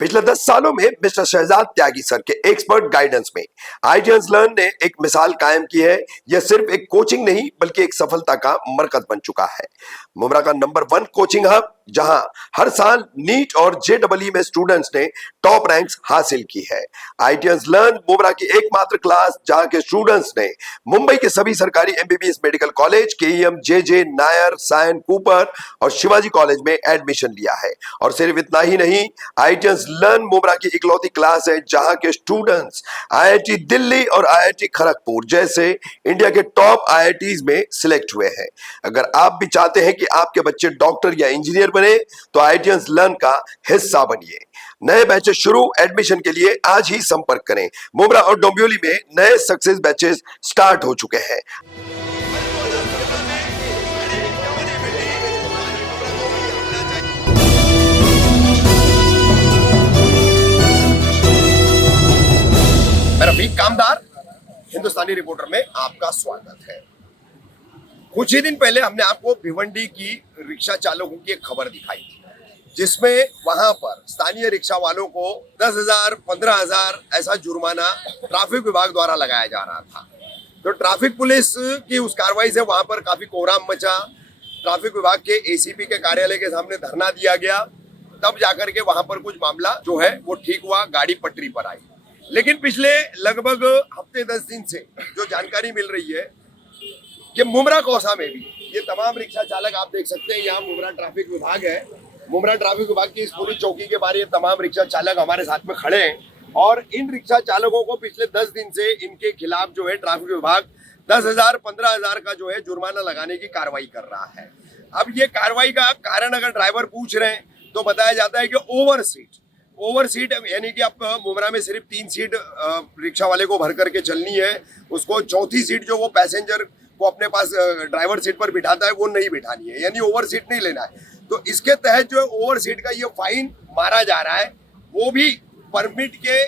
पिछले 10 सालों में मिस्टर शहजाद त्यागी सर के एक्सपर्ट गाइडेंस में आईटीएस लर्न ने एक मिसाल कायम की है। यह सिर्फ एक कोचिंग नहीं बल्कि एक सफलता का मरकज बन चुका है। मुमरा का नंबर 1 कोचिंग हब, जहां हर साल नीट और जेईई में स्टूडेंट्स ने टॉप रैंक्स हासिल की है। आईटीएस लर्न मुमरा की एकमात्र क्लास जहां के स्टूडेंट्स ने मुंबई के सभी सरकारी MBBS medical college, KEM, JJ, Nair, Sion, Cooper और शिवाजी कॉलेज में एडमिशन लिया है। और सिर्फ इतना ही नहीं, आईटीएस लर्न मुमरा की इकलौती क्लास है जहां के स्टूडेंट्स आईआईटी दिल्ली और आईआईटी खड़गपुर जैसे इंडिया के टॉप आईआईटीज में सिलेक्ट हुए हैं। अगर आप भी चाहते हैं कि आपके बच्चे डॉक्टर या इंजीनियर बने तो आईटीएस लर्न का हिस्सा बनिए। नए बैचेस शुरू, एडमिशन के लिए आज ही संपर्क करें। मुमरा और डोंबिवली में नए सक्सेस बैचेस स्टार्ट हो चुके हैं। मैं रफीक कामदार, हिंदुस्तानी रिपोर्टर में आपका स्वागत है। कुछ ही दिन पहले हमने आपको भिवंडी की रिक्शा चालकों की एक खबर दिखाई थी, जिसमें वहां पर स्थानीय रिक्शा वालों को 10,000, 15,000 ऐसा जुर्माना ट्रैफिक विभाग द्वारा लगाया जा रहा था। तो ट्रैफिक पुलिस की उस कार्रवाई से वहां पर काफी कोहराम मचा। ट्रैफिक विभाग के एसीपी के कार्यालय के सामने धरना दिया गया, तब जाकर के वहां पर कुछ मामला जो है वो ठीक हुआ, गाड़ी पटरी पर आई। लेकिन पिछले लगभग हफ्ते 10 दिन से जो जानकारी मिल रही है कि मुमरा कौसा में भी ये तमाम रिक्शा चालक, आप देख सकते हैं यहाँ मुमरा ट्रैफिक विभाग है। मुमरा ट्रैफिक विभाग की इस पूरी चौकी के बाहर ये तमाम रिक्शा चालक हमारे साथ में खड़े हैं और इन रिक्शा चालकों को पिछले 10 दिन से इनके खिलाफ जो है ट्रैफिक विभाग 10,000, 15,000 का जो है जुर्माना लगाने की कार्रवाई कर रहा है। अब ये कार्रवाई का कारण अगर ड्राइवर पूछ रहे हैं तो बताया जाता है कि ओवर सीट यानी कि आप मुमरा में सिर्फ 3 सीट रिक्शा वाले को भर करके चलनी है, उसको चौथी सीट जो वो पैसेंजर को अपने पास ड्राइवर सीट पर बिठाता है वो नहीं बिठानी है, यानी ओवर सीट नहीं लेना है। तो इसके तहत जो है ओवर सीट का ये फाइन मारा जा रहा है, वो भी परमिट के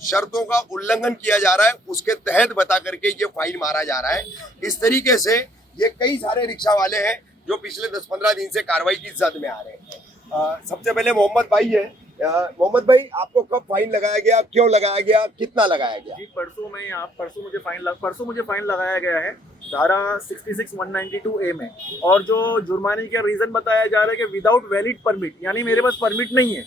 शर्तों का उल्लंघन किया जा रहा है, उसके तहत बता करके ये फाइन मारा जा रहा है। इस तरीके से ये कई सारे रिक्शा वाले हैं जो पिछले 10-15 दिन से कार्रवाई की जद में आ रहे हैं। सबसे पहले मोहम्मद भाई है। मोहम्मद भाई, आपको कब फाइन लगाया गया, क्यों लगाया गया, कितना लगाया गया? जी, परसों मुझे फाइन लगाया गया है धारा 66 192A में। और जो जुर्माने का रीजन बताया जा रहा है कि विदाउट वैलिड परमिट, यानी मेरे पास परमिट नहीं है,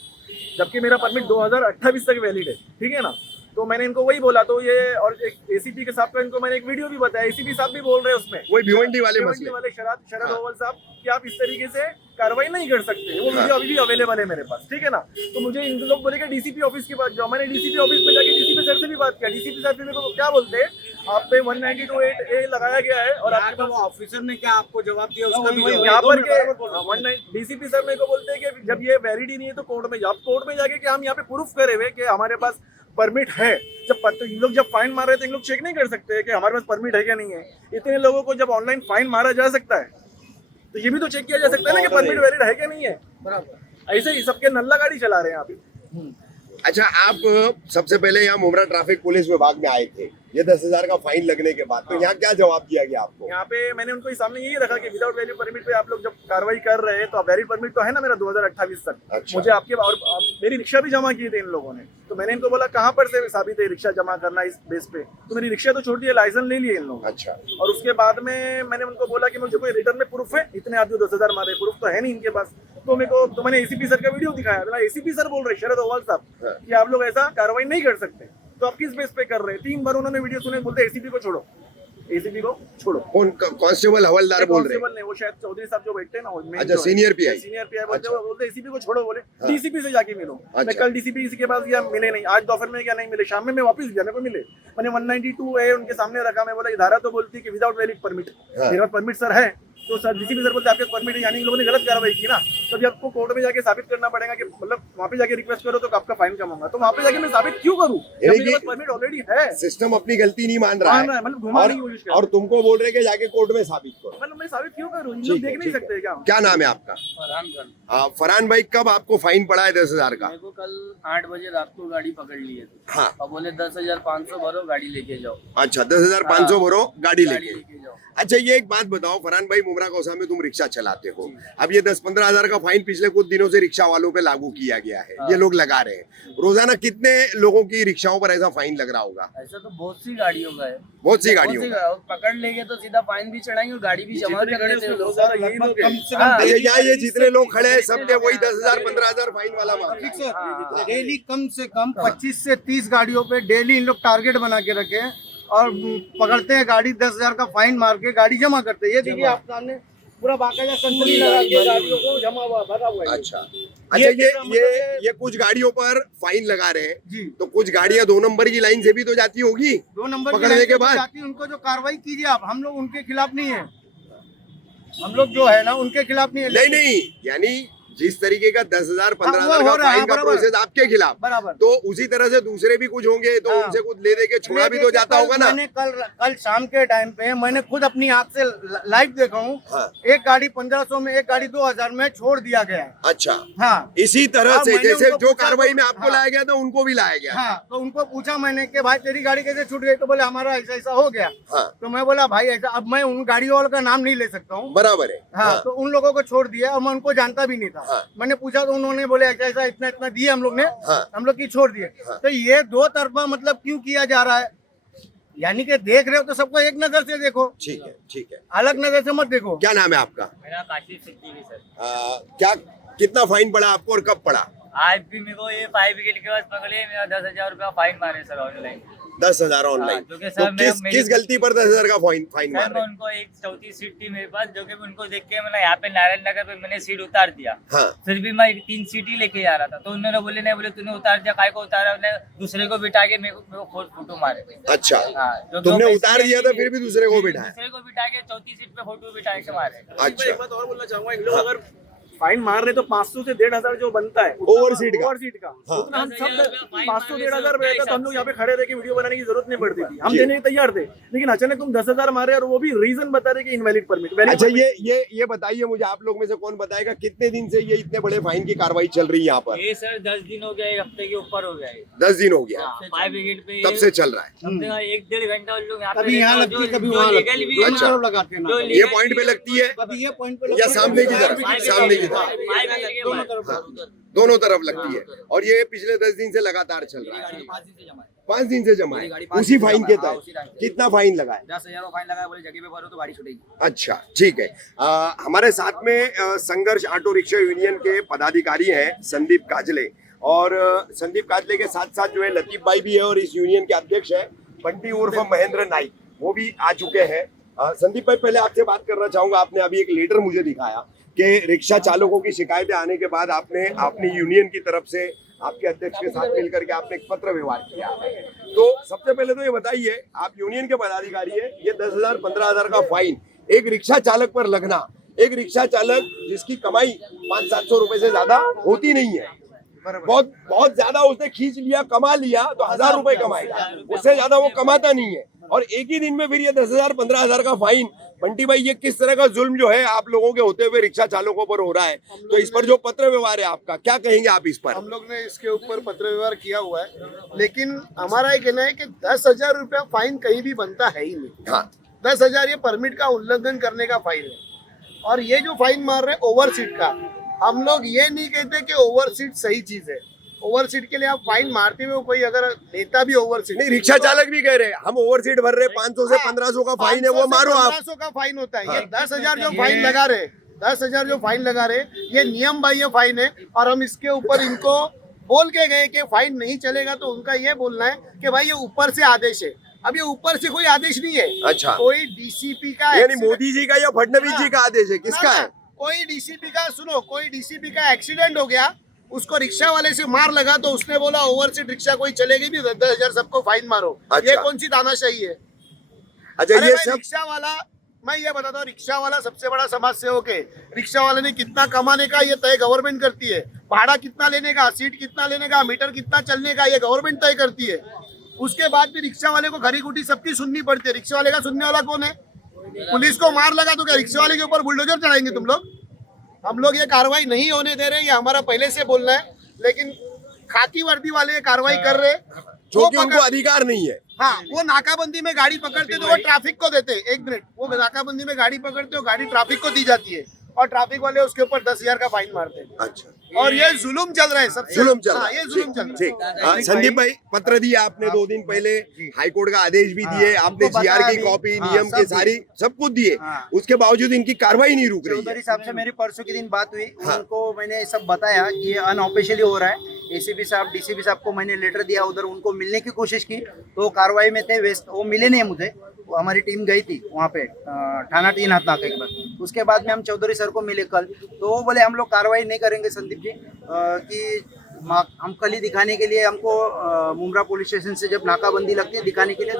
जबकि मेरा परमिट 2028 तक वैलिड है। ठीक है ना? तो मैंने इनको वही बोला, तो ये और एक एसीपी के साहब का इनको मैंने एक वीडियो भी बताया, एसीपी साहब भी बोल रहे हैं उसमें, वही भिवंडी वाले शरद ओवल साहब कि आप इस तरीके से कार्रवाई नहीं कर सकते। वो वीडियो अभी भी अवेलेबल है मेरे पास। ठीक है ना? तो मुझे इन लोग बोले कि डीसीपी ऑफिस के पास जाओ। मैंने डीसीपी ऑफिस में जाके डीसीपी सर से भी बात किया। डीसीपी सर मेरे को क्या बोलते हैं, आप पे 192A लगाया गया है और आपके पास ऑफिसर ने क्या आपको जवाब दिया उसका भी यहाँ पर के डीसीपी सर मेरे को बोलते हैं कि जब ये वैलिड ही नहीं है तो कोर्ट में जाओ। कोर्ट में जाके कि हम यहाँ पे प्रूफ करे हुए कि हमारे पास परमिट है। तो इन लोग जब फाइन मार रहे थे, इन लोग चेक नहीं कर सकते कि हमारे पास परमिट है क्या नहीं है। इतने लोगों को जब ऑनलाइन फाइन मारा जा सकता है तो ये भी तो चेक किया जा सकता है ना कि परमिट वैलिड है क्या नहीं है। बराबर ऐसे ही सबके नल्ला गाड़ी चला रहे हैं अभी। अच्छा, आप सबसे पहले यहाँ मुमरा ट्रैफिक पुलिस विभाग में आए थे ये 10,000 का फाइन लगने के बाद, तो यहाँ क्या जवाब दिया गया आपको? यहाँ पे मैंने उनको सामने यही रखा कि विदाउट वैलिड परमिट पे आप लोग जब कार्रवाई कर रहे हैं तो वैलिड परमिट तो है ना मेरा 2028 तक। अच्छा। मुझे आपके और मेरी रिक्शा भी जमा की थी इन लोगों ने, तो मैंने इनको बोला कहाँ पर से साबित है रिक्शा जमा करना इस बेस पे, तो मेरी रिक्शा तो छोटी है, लाइसेंस ले लिए इन लोगों। अच्छा। और उसके बाद में मैंने उनको बोला कि मुझे कोई रिटर्न में प्रूफ है, इतने आदमी 10,000 मारे, प्रूफ तो है नहीं इनके पास। तो मेरे को तो मैंने एसीपी सर का वीडियो दिखाया। एसीपी सर बोल रहे शरद ओवल साहब कि आप लोग ऐसा कार्रवाई नहीं कर सकते, तो आप किस बेस पे कर रहे हैं? 3 बार उन्होंने वीडियो सुने, बोलते एसीपी को छोड़ो, एसीपी को छोड़ो। कौन कांस्टेबल हवलदार बोल रहे हैं? कांस्टेबल ने, वो शायद चौधरी साहब जो बैठते हैं ना, अच्छा, सीनियर पीआई बोलते एसीपी को छोड़ो, बोले डीसीपी से जाके मिलो। मैं कल डीसीपी के पास गया, मिले नहीं। आज दोपहर में क्या नहीं मिले, शाम में मैं वापस गया, मेरे को मिले। मैंने 192A उनके सामने रखा। मैं बोला ये धारा तो बोलती है कि विदाउट वैलिड परमिट, मेरे पास परमिट सर है। तो सर डीसीपी सर बोलते आपके परमिट है, यानी इन लोगों ने गलत कार्रवाई की ना। तो अभी आपको कोर्ट में जाके साबित करना पड़ेगा कि मतलब वहाँ पे जाके रिक्वेस्ट करो तो आपका फाइन कम होगा। तो वहाँ पे जाके मैं साबित क्यों करूँ? मेरे पास परमिट ऑलरेडी है। सिस्टम अपनी गलती नहीं मान रहा है, मतलब घुमाने की कोशिश कर रहा है। और तुमको बोल रहे कि जाके कोर्ट में साबित करो। मतलब मैं साबित क्यों करूँ? इन लोग देख नहीं सकते क्या? क्या नाम है आपका? फरहान भाई, कब आपको फाइन पड़ा है 10,000 का? मेरे को कल 8 बजे रात को गाड़ी पकड़ ली है। हाँ। और बोले 10,500 भरो, गाड़ी लेके जाओ। अच्छा, 10,500 भरो, गाड़ी लेके जाओ। अच्छा, ये एक बात बताओ फरहान भाई, मुमरा कौसा में तुम रिक्शा चलाते हो, अब ये 10-15 हजार का फाइन पिछले कुछ दिनों से रिक्शा वालों पे लागू किया गया है, ये लोग लगा रहे हैं। रोजाना कितने लोगों की रिक्शाओं पर ऐसा फाइन लग रहा होगा? ऐसा तो बहुत सी गाड़ियों का है, बहुत सी गाड़ियों का। पकड़ लेंगे तो सीधा फाइन भी चढ़ाएंगे और गाड़ी भी जमा कर लेते हैं लोग। कम से कम हाँ, यहाँ ये जितने लोग खड़े हैं सबके वही 10,000-15,000 फाइन वाला मामला है। डेली कम से कम 25 से 30 गाड़ियों पे डेली इन लोग टारगेट बना के रखे हैं और पकड़ते हैं गाड़ी, 10,000 का फाइन मार के गाड़ी जमा करते हैं। ये देखिए आप सामने पूरा बाकायदा संतरी लगा के गाड़ियों को जमा हुआ भरा हुआ है। अच्छा अच्छा, ये कुछ गाड़ियों पर फाइन लगा रहे हैं जी। तो कुछ गाड़ियां 2 नंबर की लाइन से भी तो जाती होगी 2 नंबर की पकड़ने लाइन के से बाद? जाती है, उनको जो कार्रवाई कीजिए आप, हम लोग उनके खिलाफ नहीं है, हम लोग जो है ना उनके खिलाफ नहीं है। नहीं, यानी जिस तरीके का 10,000-15,000 हाँ, वो का हो रहा है, फाइन का बराबर। प्रोसेस आपके खिलाफ, बराबर। तो उसी तरह से दूसरे भी कुछ होंगे तो हाँ। उनसे कुछ ले दे के छोड़ा भी तो जाता होगा ना। मैंने कल शाम के टाइम पे मैंने खुद अपनी आंख से लाइव देखा हूँ। हाँ। एक गाड़ी 1500 में, एक गाड़ी 2000 में छोड़ दिया गया है। अच्छा, हाँ इसी तरह हाँ, से मैंने जैसे उनको जो पूछा कार्रवाई तो- में आपको हाँ। लाया गया था उनको भी लाया गया। हाँ, तो उनको पूछा मैंने कि भाई तेरी गाड़ी कैसे छूट गई, तो बोले हमारा ऐसा ऐसा हो गया। हाँ, तो मैं बोला भाई ऐसा, अब मैं उन गाड़ियों वालों का नाम नहीं ले सकता हूँ। बराबर है। हाँ, तो उन लोगों को छोड़ दिया और मैं उनको जानता भी नहीं था। हाँ। मैंने पूछा तो उन्होंने बोले ऐसा ऐसा इतना इतना दिए हम लोग ने, हाँ। हम लोग की छोड़ दिए। तो ये दो तरफा मतलब क्यों किया जा रहा है? यानी कि देख रहे हो तो सबको एक नजर से देखो, ठीक है, ठीक है। अलग नजर से मत देखो। क्या नाम है आपका? मेरा काशी सिद्दीकी सर। क्या कितना फाइन पड़ा आपको और कब पड़ा? आज भी मेरे को ये 5 विकेट के बाद पकड़े, मेरा 10,000 रुपया फाइन मारे सर ऑनलाइन। 10,000 ऑनलाइन। हाँ, क्योंकि तो सर किस गलती पर 10,000 का फाइन सर मार मैं रहे? उनको एक चौथी सीट थी मेरे पास, जो कि उनको देख के मैंने यहाँ पे नारायण नगर पे मैंने सीट उतार दिया। हाँ, फिर भी मैं 3 सीट ही लेके जा रहा था, तो उन्होंने बोले नहीं, बोले तूने उतार दिया, काय को उतारा? उन्होंने दूसरे को बिठा के मेरे को फोटो मारे। अच्छा, हाँ, जो तुमने दो उतार दिया था फिर भी दूसरे को बिठाया? दूसरे को बिठा के चौथी सीट पे फोटो बिठा के मारे। अच्छा, एक बात और बोलना चाहूंगा, इन लोग अगर फाइन मार रहे तो 500 से 1,500 जो बनता है ओवरसीट का। ओवरसीट का हाँ। उतना हम सब 10,000 फाइन 500 मारे 1,500 रुपए का तो हम लोग यहाँ पे खड़े रह के वीडियो बनाने की जरूरत नहीं पड़ती थी, हम जी। देने के तैयार थे। लेकिन अचानक तुम 10,000 मारे और वो भी रीजन बता रहे कि इनवैलिड परमिट। अच्छा, ये बताइए मुझे, आप लोग में से कौन बताएगा कितने दिन से ये इतने बड़े फाइन की कार्रवाई चल रही है यहाँ पर? ये सर 10 दिन हो गया, 1 हफ्ते के ऊपर हो गया है। 10 दिन हो गया, 5 विकेट पे तब से चल रहा है। कम से कम 1-1.5 घंटा उन लोग यहाँ पे कभी यहाँ रहते हैं, लगती है, कभी जो वहाँ लीगल लगती भी है। है, अच्छा। दोनों लगाते हैं ना। जो ये लीगल पॉइंट पे भी है, लगती है कभी ये पॉइंट पे या सामने की तरफ? फाइव सामने की विकेट तरफ, के बाद, 5 विकेट के दोनों बाद। तरफ। दोनों तरफ लगती है। और ये पिछले 10 दिन से लगातार चल रहा है। 5 दिन से जमा है उसी फाइन के तहत। कितना फाइन लगा है? 10,000 फाइन लगा, बोले जगह पे भरो तो गाड़ी छूटेगी। अच्छा, ठीक है। हमारे साथ में संघर्ष ऑटो रिक्शा यूनियन के पदाधिकारी हैं संदीप काजले, और संदीप काजले के साथ साथ जो है लतीफ भाई भी है, और इस यूनियन के अध्यक्ष है बंटी उर्फ महेंद्र नाइक, वो भी आ चुके हैं। संदीप भाई, पहले आपसे बात करना चाहूंगा, आपने अभी एक लेटर मुझे दिखाया कि रिक्शा चालकों की शिकायतें आने के बाद आपने अपनी यूनियन की तरफ से आपके अध्यक्ष के साथ मिलकर के आपने एक पत्र व्यवहार किया है। तो सबसे पहले तो ये बताइए, आप यूनियन के पदाधिकारी है, ये 10,000 15,000 का फाइन एक रिक्शा चालक पर लगना, एक रिक्शा चालक जिसकी कमाई 500-700 रुपए से ज्यादा होती नहीं है, बहुत ज्यादा उसने खींच लिया, कमा लिया तो 1,000 रुपए कमाएगा, उससे ज्यादा वो कमाता नहीं है, और एक ही दिन में फिर ये 10,000 15,000 का फाइन। बंटी भाई, ये किस तरह का जुल्म जो है आप लोगों के होते हुए रिक्शा चालकों पर हो रहा है? तो इस पर जो पत्र व्यवहार है आपका, क्या कहेंगे आप इस पर? हम लोग ने इसके ऊपर पत्र व्यवहार किया हुआ है, लेकिन हमारा ये कहना है कि 10,000 रुपया फाइन कहीं भी बनता है ही नहीं। हाँ, 10,000 ये परमिट का उल्लंघन करने का फाइन है, और ये जो फाइन मार रहे ओवर सीट का, हम लोग ये नहीं कहते कि ओवर सीट सही चीज है। ओवर सीट के लिए आप फाइन मारते हुए कोई अगर लेता भी ओवर सीट, नहीं, रिक्शा चालक भी कह रहे हैं हम ओवर सीट भर रहे, 500 से 1,500 का फाइन है, वो मारो आप। 1,500 का फाइन होता है। ये 10,000 जो फाइन लगा रहे, 10,000 जो फाइन लगा रहे, ये नियम बाह्य फाइन है, और हम इसके ऊपर इनको बोल के गए कि फाइन नहीं चलेगा, तो उनका ये बोलना है कि भाई ये ऊपर से आदेश है। अब ये ऊपर से कोई आदेश नहीं है। अच्छा, कोई डीसीपी का, यानी मोदी जी का या फडणवीस जी का आदेश है? किसका है? कोई डीसीपी का, सुनो, कोई डीसीपी का एक्सीडेंट हो गया, उसको रिक्शा वाले से मार लगा, तो उसने बोला ओवर सीट रिक्शा कोई चलेगी भी, 10,000 सबको फाइन मारो। अच्छा। ये कौन सी तानाशाही है? अच्छा, अरे ये भाई, सब रिक्शा वाला, मैं ये बताता हूँ, रिक्शा वाला सबसे बड़ा समाज सेवक है। रिक्शा वाले ने कितना कमाने का ये तय गवर्नमेंट करती है, भाड़ा कितना लेने का, सीट कितना लेने का, मीटर कितना चलने का, ये गवर्नमेंट तय करती है। उसके बाद भी रिक्शा वाले को घड़ी गुटी सबकी सुननी पड़ती है। रिक्शा वाले का सुनने वाला कौन है? पुलिस को मार लगा तो क्या रिक्शा वाले के ऊपर बुलडोजर चढ़ाएंगे तुम लोग? हम लोग ये कार्रवाई नहीं होने दे रहे, ये हमारा पहले से बोलना है, लेकिन खाकी वर्दी वाले ये कार्रवाई कर रहे हैं, जो कि उनको अधिकार नहीं है। हाँ, वो नाकाबंदी में गाड़ी पकड़ते तो वो ट्रैफिक को देते। एक मिनट, वो नाकाबंदी में गाड़ी पकड़ते हो, गाड़ी ट्रैफिक को दी जाती है और ट्रैफिक वाले उसके ऊपर 10,000 का फाइन मारते हैं। अच्छा, और ये जुलुम चल रहा है, सबसे जुलुम चल रहा हाँ, है। ये जुलुम चल रहा है। ठीक। संदीप भाई, पत्र दिया आपने 2 दिन पहले, हाईकोर्ट का आदेश भी दिए आपने, उनको जीआर की बताया कॉपी, भी। हाँ, नियम के सब सारी सब कुछ दिए, हाँ। उसके बावजूद इनकी कार्रवाई नहीं रुक रही है। चौधरी साहब से मेरी परसों के दिन बात हुई, हाँ। उनको मैंने सब बताया कि ये अनऑफिशियली हो रहा है। एसीपी साहब, डीसीपी साहब को मैंने लेटर दिया, उधर उनको मिलने की कोशिश की तो कार्रवाई में थे वेस्ट, वो मिले नहीं मुझे। वो हमारी टीम गई थी वहाँ पे थाना 3 हाथ नाके के बाद। उसके बाद में हम चौधरी सर को मिले कल, तो वो बोले हम लोग कार्रवाई नहीं करेंगे संदीप जी, कि हम कल ही दिखाने के लिए हमको मुमरा पुलिस स्टेशन से जब नाकाबंदी लगती है दिखाने के लिए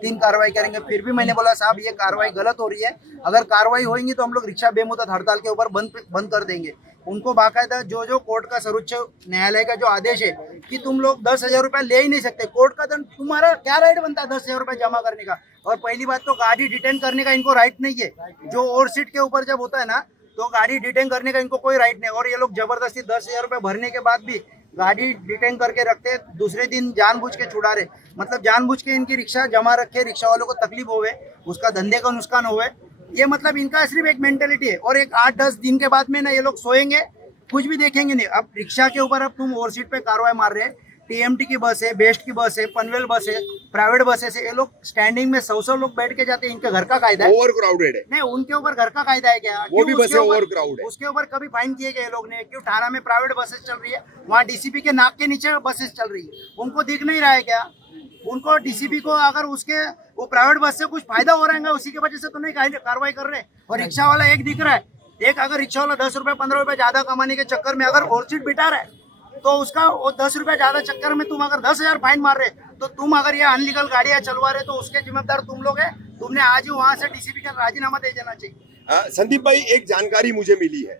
3 कार्रवाई करेंगे। फिर भी मैंने बोला साहब ये कार्रवाई गलत हो रही है, अगर कार्रवाई होगी तो हम लोग रिक्शा बेमुदत हड़ताल के ऊपर बंद कर देंगे। उनको बाकायदा जो कोर्ट का सर्वोच्च न्यायालय का जो आदेश है कि तुम लोग 10,000 रुपया ले ही नहीं सकते, कोर्ट का दंड, तुम्हारा क्या राइट बनता है 10,000 रुपया जमा करने का। और पहली बात तो गाड़ी डिटेन करने का इनको राइट नहीं है, जो ओवर सीट के ऊपर जब होता है ना तो गाड़ी डिटेन करने का इनको कोई राइट नहीं। और ये लोग जबरदस्ती 10,000 रुपये भरने के बाद भी गाड़ी डिटेन करके रखते, दूसरे दिन जानबूझ के छुड़ा रहे, मतलब जानबूझ के इनकी रिक्शा जमा रखे, रिक्शा वालों को तकलीफ होवे, उसका धंधे का नुकसान होवे। ये मतलब इनका सिर्फ एक मेंटेलिटी है। और एक 8-10 दिन के बाद में ना ये लोग सोएंगे, कुछ भी देखेंगे नहीं। अब रिक्शा के ऊपर अब तुम ओवर सीट पे कार्रवाई मार रहे हैं, टीएमटी की बस है, बेस्ट की बस है, पनवेल बस है, प्राइवेट बसेस है, ये लोग स्टैंडिंग में 100 लोग बैठ के जाते हैं, इनके घर का कायदा है। ओवर क्राउडेड है, नहीं, उनके ऊपर घर का कायदा है क्या? वो भी क्यों बसें उसके ऊपर- ओवर क्राउड है। उसके ऊपर कभी फाइन किए गए लोग ने? क्यों थाना में प्राइवेट बसेस चल रही है, वहाँ डीसीपी के नाक के नीचे बसेस चल रही है, उनको दिख नहीं रहा है क्या? उनको डीसीपी को अगर उसके वो प्राइवेट बस से कुछ फायदा हो रहा है उसी की वजह से तो नहीं कार्रवाई कर रहे। और रिक्शा वाला एक दिख रहा है, एक अगर रिक्शा वाला 10 रुपए 15 रुपए ज्यादा कमाने के चक्कर में अगर ओवर सीट बिठा रहा है तो उसका वो 10 रुपए ज्यादा चक्कर में तुम अगर 10,000 फाइन मार रहे, तो तुम अगर ये अनलीगल गाड़ियां चलवा रहे तो उसके जिम्मेदार तुम लोग हैं। तुमने आज ही वहां से डीसीपी का राजीनामा दे देना चाहिए। संदीप भाई, एक जानकारी मुझे मिली है,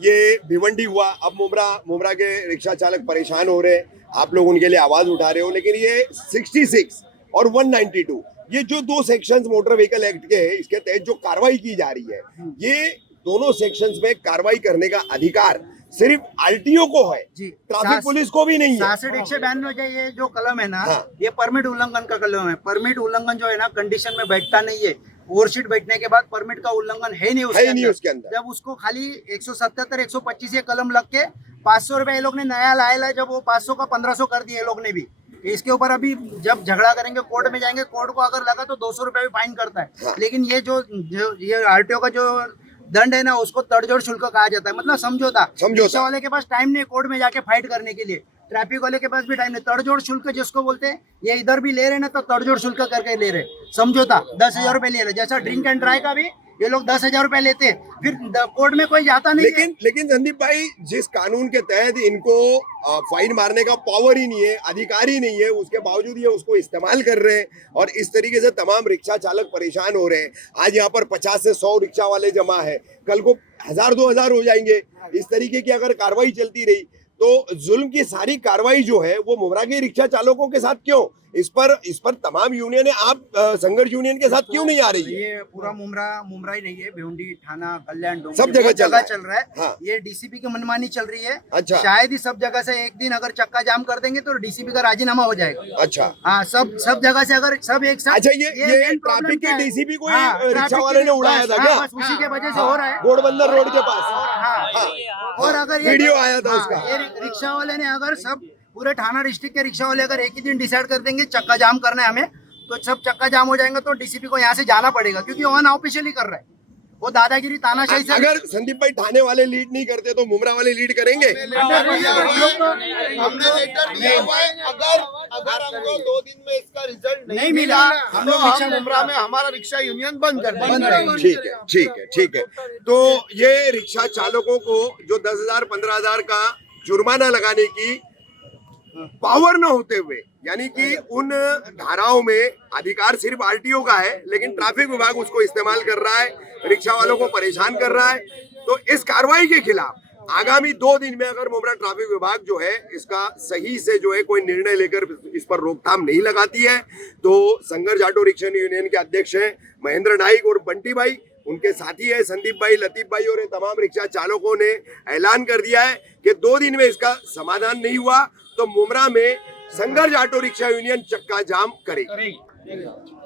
ये भिवंडी हुआ, अब मुमरा के रिक्शा चालक परेशान हो रहे हैं, आप लोग उनके लिए आवाज उठा रहे हो, लेकिन ये 66 और 192 ये जो 2 सेक्शंस मोटर व्हीकल एक्ट के हैं, इसके तहत जो कार्रवाई की जा रही है, ये दोनों सेक्शंस में कार्रवाई करने का अधिकार सिर्फ आरटीओ को है, जी। ट्रैफिक पुलिस को भी नहीं है। 66-192 ये जो कलम है ना, हाँ। ये परमिट उल्लंघन का कलम है। परमिट उल्लंघन जो है ना कंडीशन में बैठता नहीं है, ओवरशीट बैठने के बाद परमिट का उल्लंघन है नहीं उसके अंदर। जब उसको खाली 177-125 ये कलम लग के 500 रुपए ये लोग ने नया लाया, जब वो 500 का 1500 कर दिया ये लोग ने भी। इसके ऊपर अभी जब झगड़ा करेंगे कोर्ट में जाएंगे, कोर्ट को अगर लगा तो 200 रुपए भी फाइन करता है। हाँ। लेकिन ये जो ये आरटीओ का जो दंड है ना, उसको तड़जोड़ शुल्क कहा जाता है, मतलब समझौता। रिक्शा वाले के पास टाइम नहीं कोर्ट में जाके फाइट करने के लिए, ट्रैफिक वाले के पास भी टाइम नहीं। तड़जोड़ शुल्क जिसको बोलते हैं, ये इधर भी ले रहे ना तो तड़जोड़ शुल्क करके ले रहे, समझौता 10,000 रुपए ले रहे। जैसा ड्रिंक एंड ड्राई का भी ये लोग 10,000 रुपए लेते हैं, फिर कोर्ट में कोई जाता नहीं है। लेकिन संदीप भाई, जिस कानून के तहत इनको फाइन मारने का पावर ही नहीं है, अधिकार ही नहीं है, उसके बावजूद ये उसको इस्तेमाल कर रहे हैं और इस तरीके से तमाम रिक्शा चालक परेशान हो रहे हैं। आज यहाँ पर 50 से 100 रिक्शा वाले जमा है, कल को 1000-2000 हो जाएंगे। इस तरीके की अगर कार्रवाई चलती रही तो जुल्म की सारी कार्रवाई जो है वो मुमरा के रिक्शा चालकों के साथ क्यों? इस पर तमाम यूनियन, आप संघर्ष यूनियन के साथ क्यों नहीं आ रही है? ये पूरा मुमरा ही नहीं है, भिवंडी, थाना, कल्याण, डोंगरी, सब जगह चल रहा है। हाँ। ये डीसीपी की मनमानी चल रही है। अच्छा। शायद ही सब जगह से एक दिन अगर चक्का जाम कर देंगे तो डीसीपी का राजीनामा हो जाएगा। अच्छा। हाँ, सब जगह से अगर सब एक साथ। अच्छा, ये main problem ट्रैफिक क्या के है? डीसीपी को हाँ, रिक्शा ट्रैफिक वाले ने के- उड़ाया बस, था हाँ, क्या? बस उसी के वजह से हो रहा है। घोड़बंदर रोड के पास। हाँ। और अगर ये वीडियो आया था उसका। ये रिक्शा वाले ने अगर सब पूरे थाना डिस्ट्रिक्ट के रिक्शा वाले अगर एक ही दिन डिसाइड कर देंगे चक्का जाम करना है हमें, तो सब चक्का जाम हो जाएंगे, तो डीसीपी को यहाँ से जाना पड़ेगा, क्योंकि वो अनऑफिशियली कर रहा है, वो दादागिरी तानाशाही से। अगर संदीप भाई थाने वाले लीड नहीं करते तो मुमरा वाले लीड करेंगे। हमने लेटर दिया हुआ है, अगर हमको 2 दिन में इसका रिजल्ट नहीं मिला हम तो लोग हम रिक्शा मुमरा में हमारा रिक्शा यूनियन बंद कर देंगे। ठीक है। तो ये रिक्शा चालकों को जो 10,000 15,000 का जुर्माना लगाने की पावर न होते हुए, यानी कि उन धाराओं में अधिकार सिर्फ आरटीओ का है, लेकिन ट्रैफिक विभाग उसको इस्तेमाल कर रहा है, रिक्शा वालों को परेशान कर रहा है। तो इस कार्रवाई के खिलाफ आगामी 2 दिन में अगर मुमरा ट्रैफिक विभाग जो है इसका सही से जो है कोई निर्णय लेकर इस पर रोकथाम नहीं लगाती है, तो संघर्ष ऑटो रिक्शा यूनियन के अध्यक्ष हैं महेंद्र नाइक और बंटी भाई, उनके साथी है संदीप भाई, लतीफ भाई और ये तमाम रिक्शा चालकों ने ऐलान कर दिया है कि 2 दिन में इसका समाधान नहीं हुआ तो मुमरा में संघर्ष ऑटो रिक्शा यूनियन चक्का जाम करेगी। करेगी।